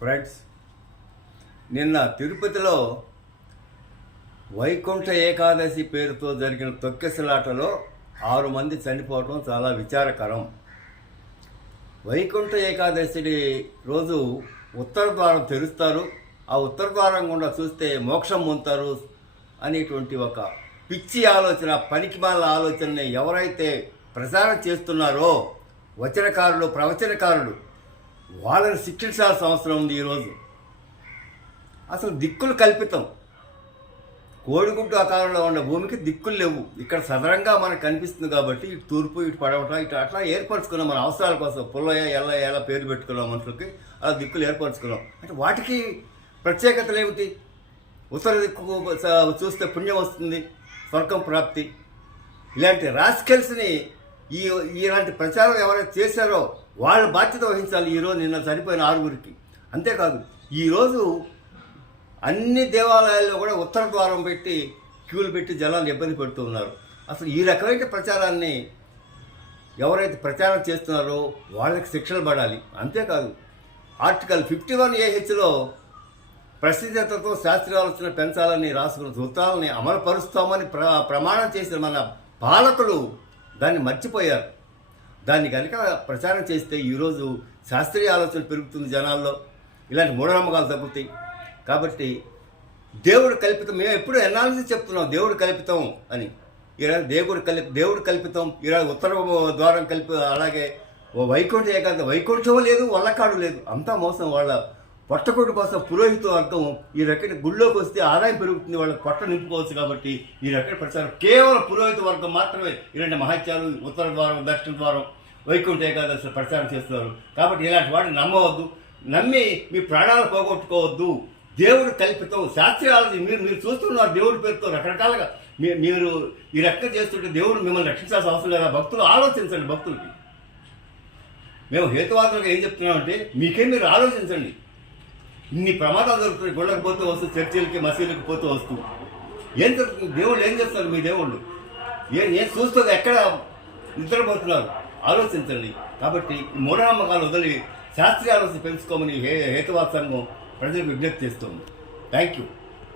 Friends, నిన్న తిరుపతిలో వైకుంఠ ఏకాదశి పేరుతో జరిగిన తొక్కిసలాటలో 6 మంది చనిపోవడం చాలా విచారకరం. వైకుంఠ ఏకాదశి రోజు ఉత్తర ద్వారం తెరుస్తారు. ఆ ఉత్తర ద్వారం గుండా చూస్తే మోక్షం పొందుతారు అనేటువంటి ఒక పిచ్చి ఆలోచన, పనికిమాల ఆలోచనని ఎవరైతే ప్రచారం చేస్తున్నారో వచనకారులు, ప్రవచనకారులు, వాళ్ళని శిక్షించాల్సిన అవసరం ఉంది. ఈరోజు అసలు దిక్కులు కల్పితం. కోడిగుడ్డు ఆకారంలో ఉన్న భూమికి దిక్కులు లేవు. ఇక్కడ సదరంగా మనకు కనిపిస్తుంది కాబట్టి ఇటు తూర్పు, ఇటు పడవట, ఇటు అట్లా ఏర్పరచుకున్నాం మన అవసరాల కోసం. పుల్లయ్య, ఎల్లయ్య ఎలా పేరు పెట్టుకున్నాం మనుషులకి, అలా దిక్కులు ఏర్పరచుకున్నాం. అంటే వాటికి ప్రత్యేకతలు ఏమిటి? ఉత్తర దిక్కు చూస్తే పుణ్యం వస్తుంది, స్వర్గం ప్రాప్తి. ఇలాంటి రాస్కెల్స్ని ఇలాంటి ప్రచారం ఎవరైతే చేశారో వాళ్ళ బాధ్యత వహించాలి. ఈరోజు నిన్న చనిపోయిన 6గురికి. అంతేకాదు, ఈరోజు అన్ని దేవాలయాల్లో కూడా ఉత్తర ద్వారం పెట్టి క్యూలు పెట్టి జనాలు ఇబ్బంది పెడుతూ ఉన్నారు. అసలు ఈ రకమైన ప్రచారాన్ని ఎవరైతే ప్రచారం చేస్తున్నారో వాళ్ళకి శిక్షలు పడాలి. అంతేకాదు, ఆర్టికల్ 51AHలో ప్రసిద్ధతతో శాస్త్రీయ ఆలోచన పెంచాలని రాసుకున్న సూత్రాలని అమలుపరుస్తామని ప్రమాణం చేసిన మన పాలకులు దాన్ని మర్చిపోయారు. దాన్ని కనుక ప్రచారం చేస్తే ఈరోజు శాస్త్రీయ ఆలోచన పెరుగుతుంది జనాల్లో, ఇలాంటి మూఢనమ్మకాలు తగ్గుతాయి. కాబట్టి దేవుడు కల్పితం. మేము ఎప్పుడు ఎనాలిసిస్ చెప్తున్నాం, దేవుడు కల్పితం అని. ఈరోజు దేవుడు కల్పితం, ఈరోజు ఉత్తర ద్వారం అలాగే వైకుంఠ ఏకాంత వైకుంఠం లేదు, వల్లకాడు లేదు, అంతా మోసం. వాళ్ళ పొట్టకొట్టు కోసం పురోహిత వర్గం ఈ రకమైన గుళ్ళోకి వస్తే ఆదాయం పెరుగుతుంది, వాళ్ళ పొట్ట నింపుకోవచ్చు. కాబట్టి ఈ రకమైన ప్రచారం కేవలం పురోహిత వర్గం మాత్రమే ఇలాంటి మహత్యాలు, ఉత్తర ద్వారం, దక్షిణ ద్వారం, వైకుంఠ ఏకాదశి ప్రచారం చేస్తున్నారు. కాబట్టి ఇలాంటి వాటిని నమ్మవద్దు, నమ్మి మీ ప్రాణాలు పోగొట్టుకోవద్దు. దేవుడు కల్పితం, శాస్త్రీయాలు మీరు చూస్తున్నారు. దేవుడి పేరుతో రకరకాలుగా మీరు ఈ రకంగా చేస్తుంటే దేవుడు మిమ్మల్ని రక్షించాల్సిన అవసరం లేదా? భక్తులు ఆలోచించండి. భక్తులకి మేము హేతువాదులుగా ఏం చెప్తున్నామంటే, మీరు ఆలోచించండి. ఇన్ని ప్రమాదాలు జరుగుతున్నాయి. గుళ్ళకి పోతూ వస్తూ, చర్చిలకి, మసీదులకి పోతూ వస్తూ ఏం జరుగుతుంది? దేవుళ్ళు ఏం చేస్తారు? మీ దేవుళ్ళు ఏం చూస్తూ ఎక్కడ నిద్రపోతున్నారు? ఆలోచించండి. కాబట్టి మూఢనమ్మకాలు వదిలి శాస్త్రీయ ఆలోచన పెంచుకోమని హేతువాద సంఘం ప్రజలకు విజ్ఞప్తి చేస్తుంది. Thank you.